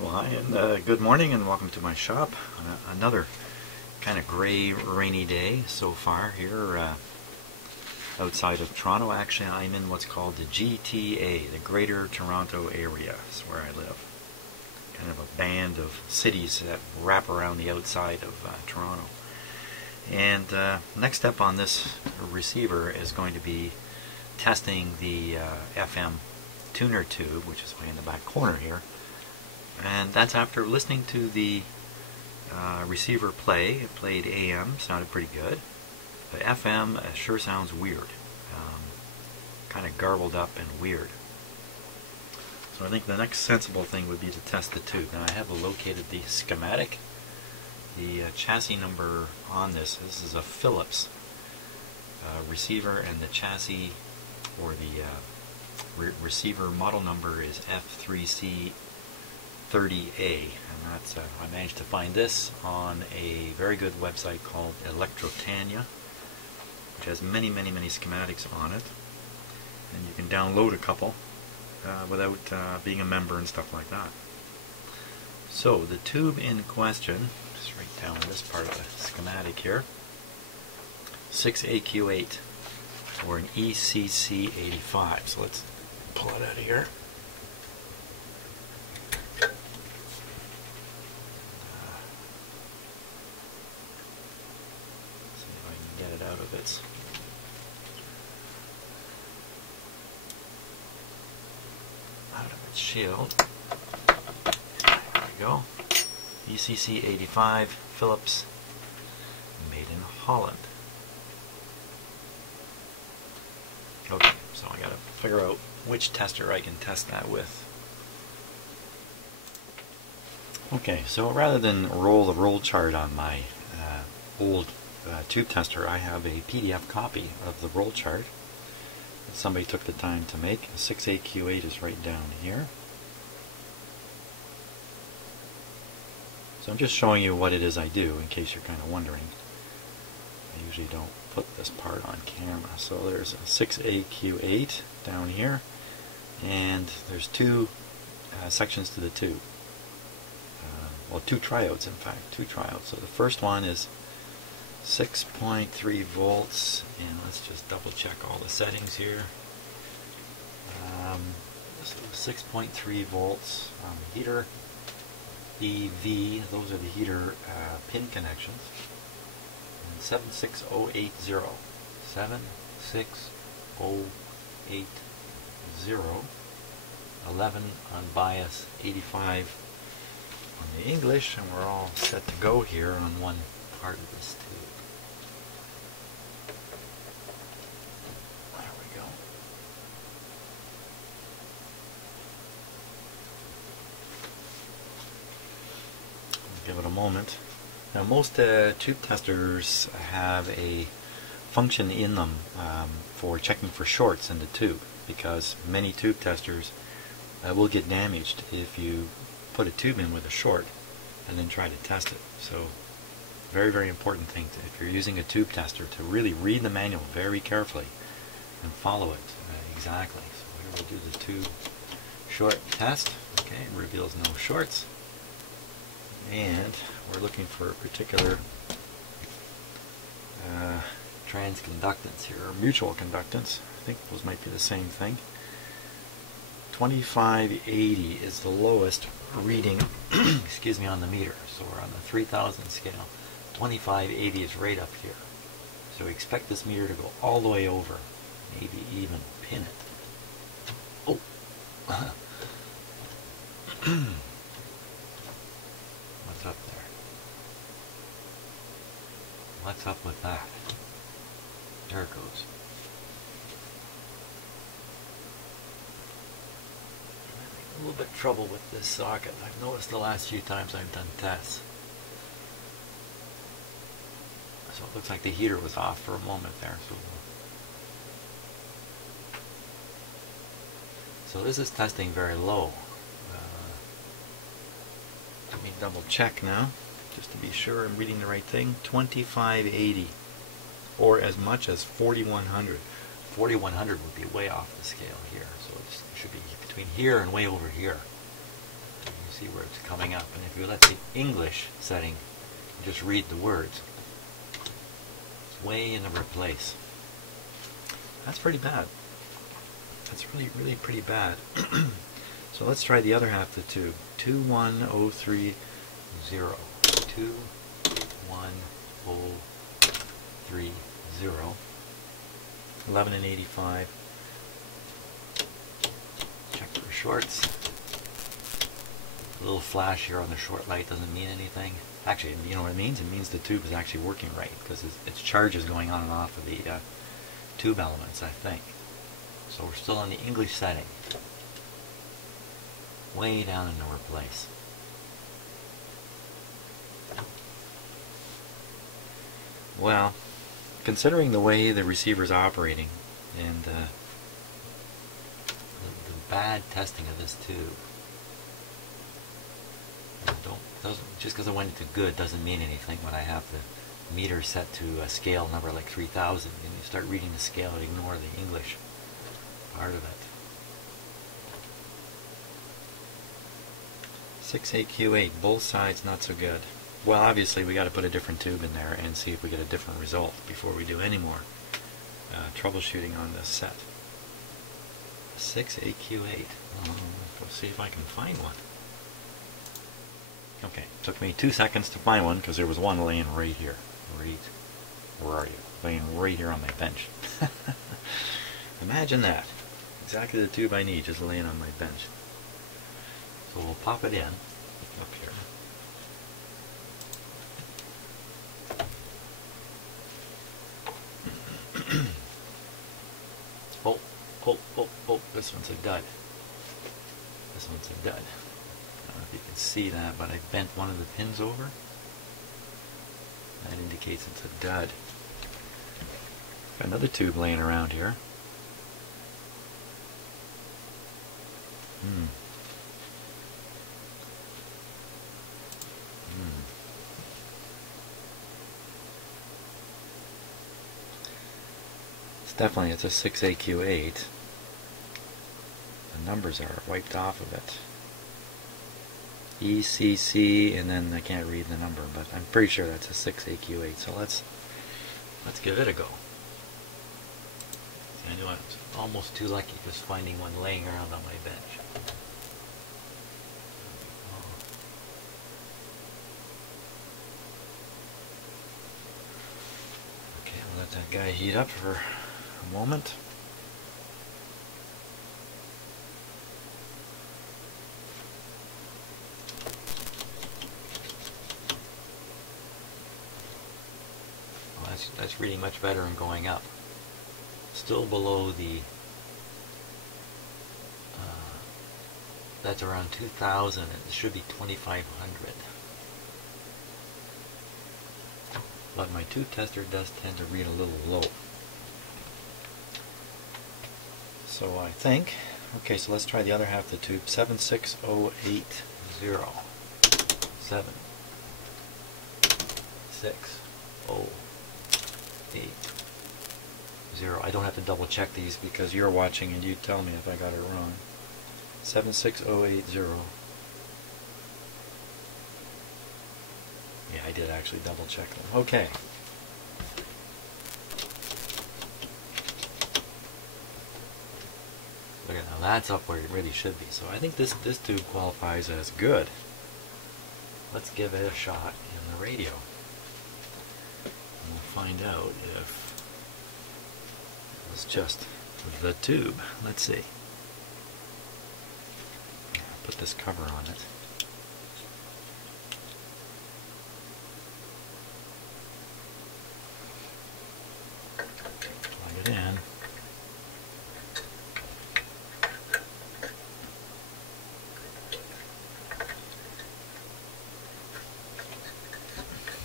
Well, hi, and good morning, and welcome to my shop. Another kind of gray, rainy day so far here outside of Toronto. Actually, I'm in what's called the GTA, the Greater Toronto Area. That's where I live. Kind of a band of cities that wrap around the outside of Toronto. And next step on this receiver is going to be testing the FM tuner tube, which is way in the back corner here. And that's after listening to the receiver play. It played AM, sounded pretty good. The FM sure sounds weird. Kind of garbled up and weird. So I think the next sensible thing would be to test the tube. Now I have located the schematic. The chassis number on this is a Philips receiver, and the chassis or the receiver model number is F3C 30A, and that's I managed to find this on a very good website called Electrotania, which has many schematics on it, and you can download a couple without being a member and stuff like that. So the tube in question, just right down in this part of the schematic here, 6AQ8 or an ECC85. So let's pull it out of here. Get it out of its shield. There we go. ECC 85 Philips, made in Holland. Okay, so I gotta figure out which tester I can test that with. Okay, so rather than roll the roll chart on my old tube tester, I have a PDF copy of the roll chart that somebody took the time to make. The 6AQ8 is right down here. So I'm just showing you what it is I do in case you're kind of wondering. I usually don't put this part on camera. So there's a 6AQ8 down here, and there's two sections to the tube. Well, two triode, in fact, two triodes. So the first one is 6.3 volts, and let's just double check all the settings here. So 6.3 volts on the heater. EV, those are the heater pin connections. And 76080. 76080. 11 on bias, 85 on the English, and we're all set to go here on one part of this tube. There we go. Give it a moment. Now most tube testers have a function in them for checking for shorts in the tube, because many tube testers will get damaged if you put a tube in with a short and then try to test it. So very important thing if you're using a tube tester to really read the manual very carefully and follow it exactly. So here we'll do the tube short test. Okay, it reveals no shorts, and we're looking for a particular transconductance here, or mutual conductance. I think those might be the same thing. 2580 is the lowest reading excuse me, on the meter. So we're on the 3000 scale. 2580 is right up here. So we expect this meter to go all the way over, maybe even pin it. Oh! What's up there? What's up with that? There it goes. A little bit of trouble with this socket. I've noticed the last few times I've done tests. So it looks like the heater was off for a moment there. So this is testing very low. Let me double check now, just to be sure I'm reading the right thing. 2580, or as much as 4100. 4100 would be way off the scale here, so it should be between here and way over here. You see where it's coming up. And if you let the English setting just read the words, it's way in the replace. That's pretty bad. That's really pretty bad. So let's try the other half of the tube. 21030. 21030. 11 and 85. Check for shorts. A little flash here on the short light doesn't mean anything. Actually, you know what it means? It means the tube is actually working right, because its charge is going on and off of the tube elements, I think. So we're still on the English setting. Way down in the replace. Well, considering the way the receiver is operating and the bad testing of this tube, just because I went into good doesn't mean anything when I have the meter set to a scale number like 3000, and you start reading the scale and ignore the English part of it. 6AQ8, both sides not so good. Well, obviously we got to put a different tube in there and see if we get a different result before we do any more troubleshooting on this set. 6AQ8. Let's see if I can find one. Okay, took me 2 seconds to find one because there was one laying right here. Where are you? Laying right here on my bench. Imagine that. Exactly the tube I need, just laying on my bench. So we'll pop it in up here. Oh, this one's a dud. This one's a dud. I don't know if you can see that, but I bent one of the pins over. That indicates it's a dud. Got another tube laying around here. It's a 6AQ8. The numbers are wiped off of it. ECC, and then I can't read the number, but I'm pretty sure that's a 6AQ8. So let's give it a go. I know I was almost too lucky just finding one laying around on my bench. Okay, I'll let that guy heat up for a moment. Well, that's reading much better and going up. Still below the that's around 2000, and it should be 2500. But my tube tester does tend to read a little low. So I think, okay, so let's try the other half of the tube. 76080. 76080. I don't have to double check these because you're watching and you tell me if I got it wrong. 76080. Yeah, I did actually double check them. Okay. Look at now, that's up where it really should be. So I think this tube qualifies as good. Let's give it a shot in the radio. And we'll find out if it was just the tube. Let's see. I'll put this cover on it. Plug it in.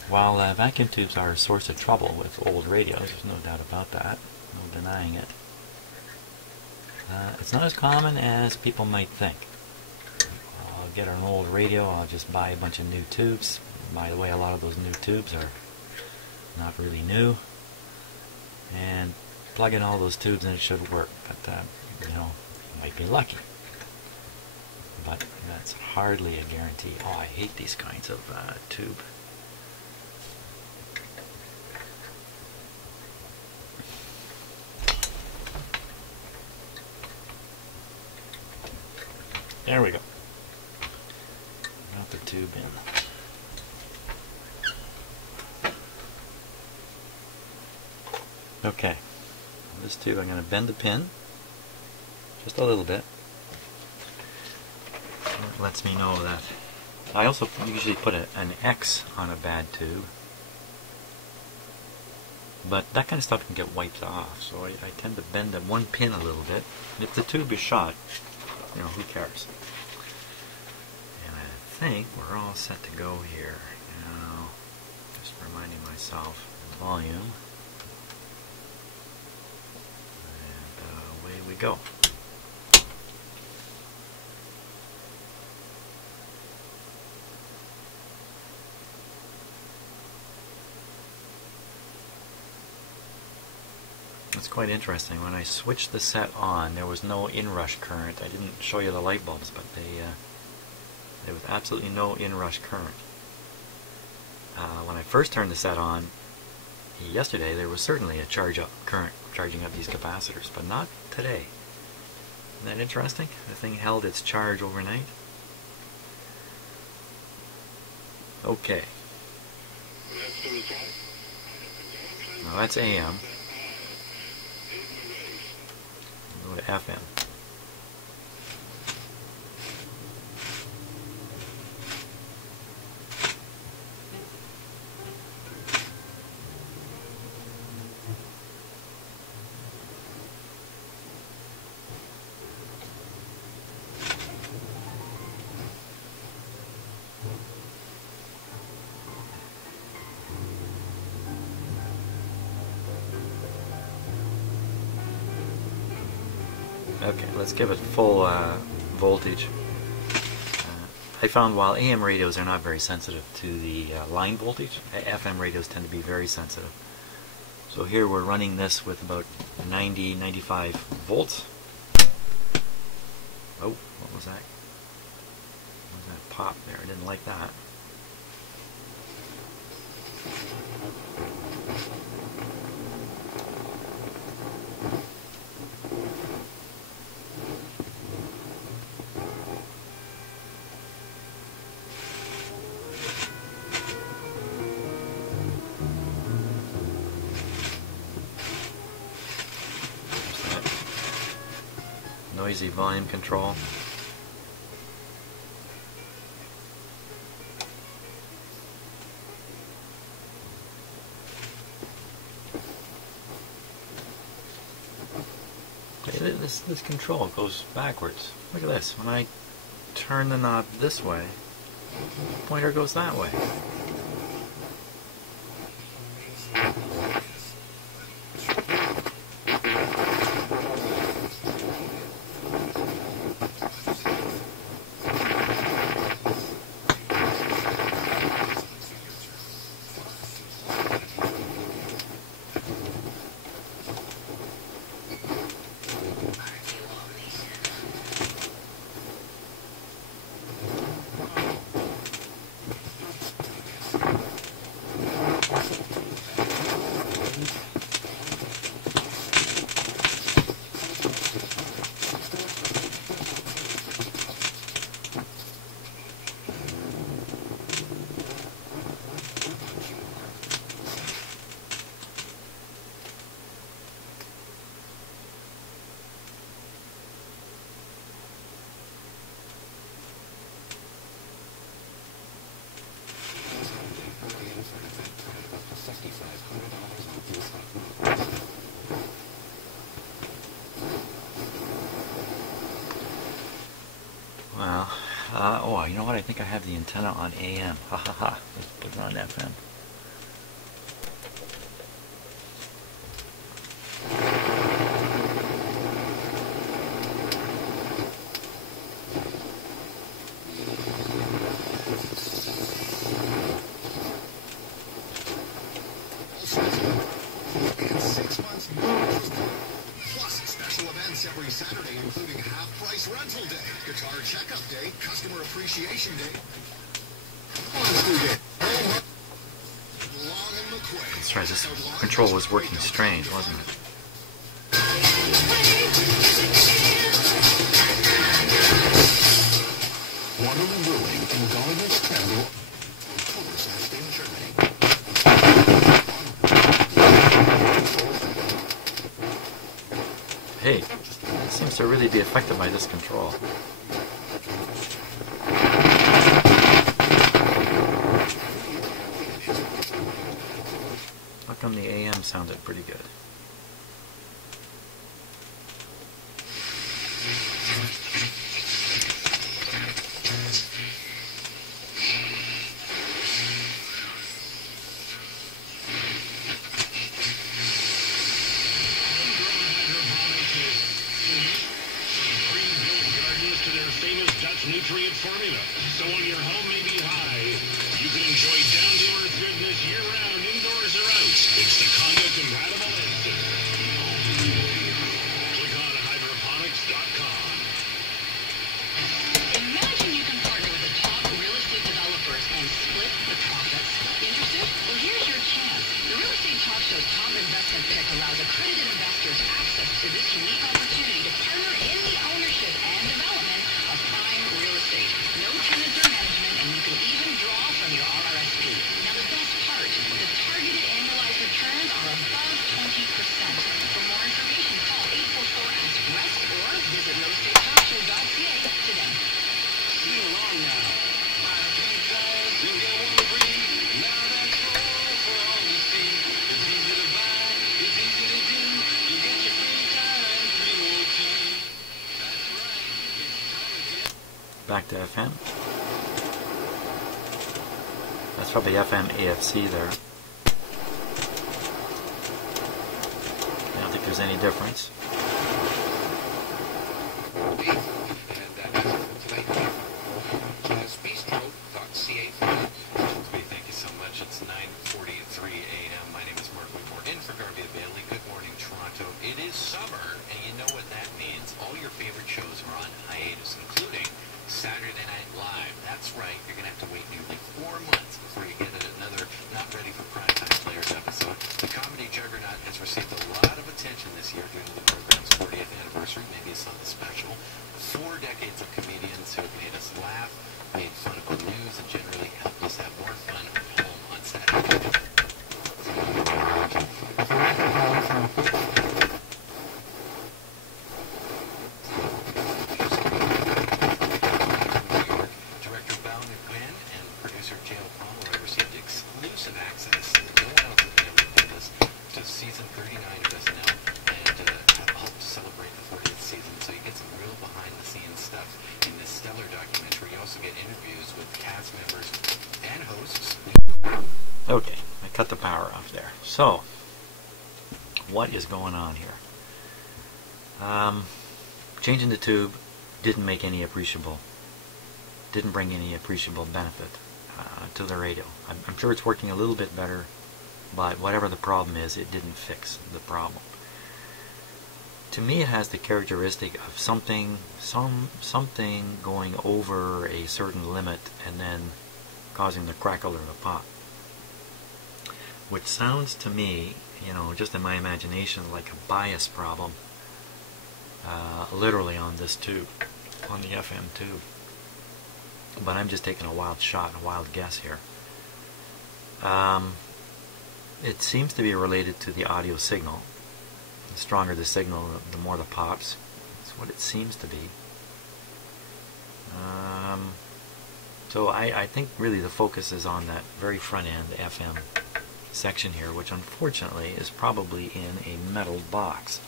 While vacuum tubes are a source of trouble with old radios, there's no doubt about that, no denying it, it's not as common as people might think. I'll get an old radio, I'll just buy a bunch of new tubes. By the way, a lot of those new tubes are not really new, and plug in all those tubes and it should work, but you know, you might be lucky. But That's hardly a guarantee. Oh, I hate these kinds of tube. There we go. Got the tube in. Okay. This tube, I'm going to bend the pin just a little bit. It lets me know that. I also usually put an X on a bad tube, but that kind of stuff can get wiped off, so I tend to bend the one pin a little bit. And if the tube is shot, you know, who cares? And I think we're all set to go here. Now, just reminding myself the volume. And away we go. It's quite interesting. When I switched the set on, there was no inrush current. I didn't show you the light bulbs, but there was absolutely no inrush current. When I first turned the set on yesterday, there was certainly a current charging up these capacitors, but not today. Isn't that interesting? The thing held its charge overnight. Okay. Now that's AM. Go to FM. Okay, let's give it full voltage. I found while AM radios are not very sensitive to the line voltage, FM radios tend to be very sensitive. So here we're running this with about 95 volts. Oh, what was that? What was that pop there? I didn't like that. Noisy volume control. This control goes backwards. Look at this. When I turn the knob this way, the pointer goes that way. Well, oh, you know what? I think I have the antenna on AM. Ha ha ha. Let's put it on FM. Every Saturday, including half-price rental day. Guitar Our checkup day, customer appreciation day. Let's try this. Control was working strange, wasn't it? Waterloo Brewing in Garbled, Scandal. Hey, it seems to really be affected by this control. How come the AM sounded pretty good? Nutrient formula, so when your home may be high, you can enjoy down-to-earth goodness year-round, indoors or out. It's the condo-compatible answer. Click on hydroponics.com. Imagine you can partner with the top real estate developers and split the profits. Interested? Well, here's your chance. The Real Estate Talk Show's top investment pick allows accredited investors access to this unique opportunity to partner in the ownership and development of prime real estate. No tenants or management, and you can even draw from your RRSP. Now the best part, the targeted annualized returns are above 20%. For more information, call 844-ASK-REST or visit realestatetalkshow.ca today. Sing along now. Buy a pink tires, then get one free. Now that's all for all to see. It's easy to buy, it's easy to do. You get your free tire and free warranty. That's right. It's time to get... Back to FM. That's probably FM AFC there. I don't think there's any difference. Thank you so much. It's 9:43 a.m. My name is Mark Whitmore in for Garbled Bailey. Good morning, Toronto. It is summer, and you know what that means. All your favorite shows are on hiatus, including Saturday Night Live. That's right. You're going to have to wait nearly 4 months before you get another Not Ready for Primetime Players episode. The comedy juggernaut has received a lot of attention this year due to the program's 40th anniversary. Maybe it's something special. 4 decades of comedians who have made us laugh, made fun of our news, and generally helped us have more fun at home on Saturday. Director Val McGuinn and producer Jay O'Connell have received exclusive access that no one else has been able to do this to season 39 of SNL and help to celebrate the 40th season. So you get some real behind-the-scenes stuff in this stellar documentary. You also get interviews with cast members and hosts. Okay, I cut the power off there. So, what is going on here? Changing the tube didn't make any appreciable, didn't bring any appreciable benefit to the radio. I'm sure it's working a little bit better, but whatever the problem is, it didn't fix the problem. To me, it has the characteristic of something going over a certain limit and then causing the crackle or the pop. Which sounds to me, you know, just in my imagination, like a bias problem, literally on this tube, on the FM tube. But I'm just taking a wild shot, a wild guess here. It seems to be related to the audio signal. The stronger the signal, the more the pops. That's what it seems to be. So I think really the focus is on that very front end FM section here, which unfortunately is probably in a metal box.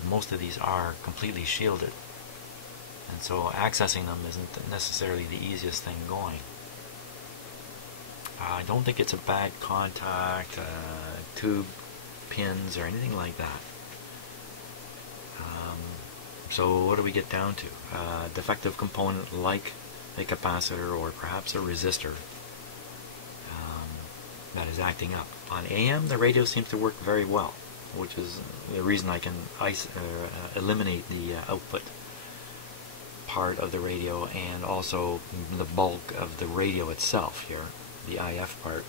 And most of these are completely shielded, and so accessing them isn't necessarily the easiest thing going. I don't think it's a bad contact, tube pins or anything like that. So what do we get down to? Defective component like a capacitor or perhaps a resistor that is acting up. On AM, the radio seems to work very well, which is the reason I can eliminate the output part of the radio and also the bulk of the radio itself here, the IF part.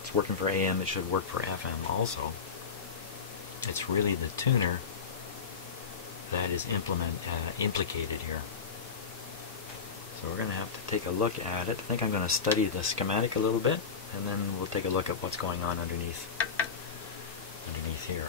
It's working for AM, it should work for FM also. It's really the tuner that is implicated here. So we're going to have to take a look at it. I think I'm going to study the schematic a little bit, and then we'll take a look at what's going on underneath here.